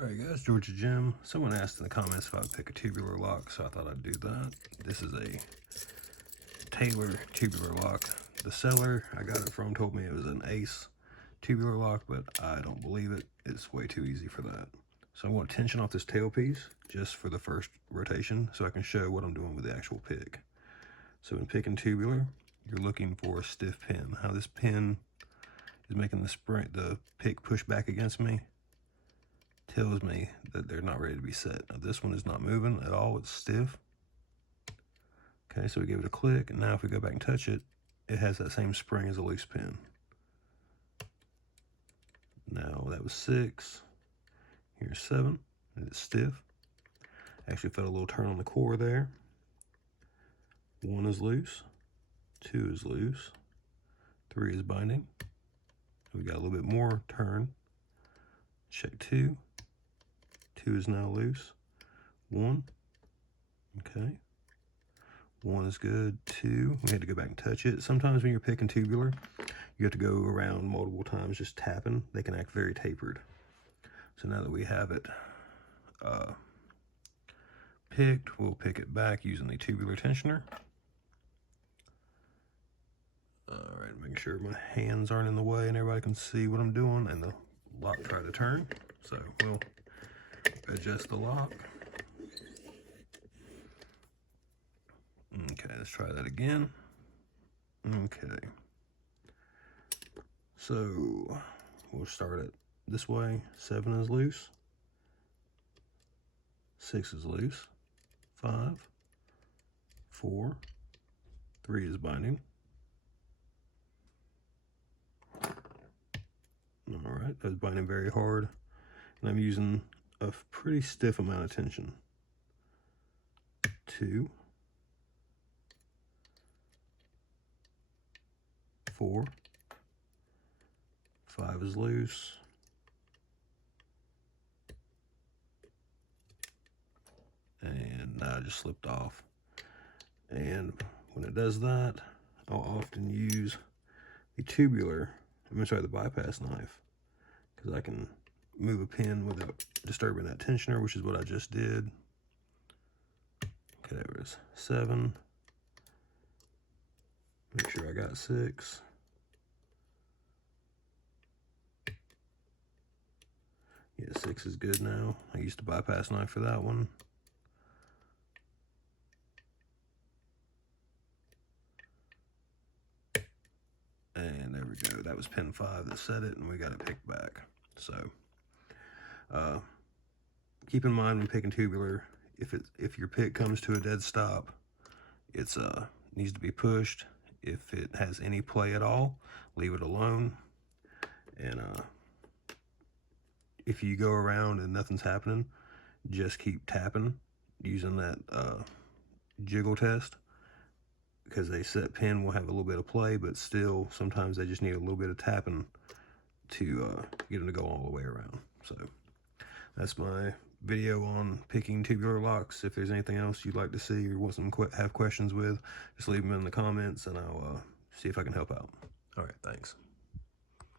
Alright guys, Georgia Jim. Someone asked in the comments if I would pick a tubular lock, so I thought I'd do that. This is a Taylor tubular lock. The seller I got it from told me it was an Ace tubular lock, but I don't believe it. It's way too easy for that. So I want to tension off this tailpiece just for the first rotation so I can show what I'm doing with the actual pick. So in picking tubular, you're looking for a stiff pin. How this pin is making the pick push back against me tells me that they're not ready to be set. Now this one is not moving at all, it's stiff. Okay, so we give it a click, and now if we go back and touch it, it has that same spring as a loose pin. Now that was 6, here's 7, and it's stiff. Actually felt a little turn on the core there. 1 is loose, 2 is loose, 3 is binding. We got a little bit more turn. Check 2. 2 is now loose. 1. Okay. 1 is good. 2. We had to go back and touch it. Sometimes when you're picking tubular, you have to go around multiple times just tapping. They can act very tapered. So now that we have it picked, we'll pick it back using the tubular tensioner. Alright, making sure my hands aren't in the way and everybody can see what I'm doing, and the lock tried to turn. So we'll adjust the lock. Okay, let's try that again. Okay. So we'll start it this way. 7 is loose. 6 is loose. 5. 4. 3 is binding. Alright, that was binding very hard. And I'm using a pretty stiff amount of tension. 2. 4. 5 is loose. And now I just slipped off. And when it does that, I'll often use the the bypass knife, because I can move a pin without disturbing that tensioner, which is what I just did. Okay, there was 7. Make sure I got 6. Yeah, 6 is good now. I used a bypass knife for that one. And there we go. That was pin 5 that set it, and we got it picked back. So keep in mind when picking tubular, if your pick comes to a dead stop, it's needs to be pushed. If it has any play at all, leave it alone. And if you go around and nothing's happening, just keep tapping using that jiggle test, because a set pin will have a little bit of play, but still sometimes they just need a little bit of tapping to get them to go all the way around. So that's my video on picking tubular locks. If there's anything else you'd like to see or want some have questions with, just leave them in the comments, and I'll see if I can help out. All right, thanks.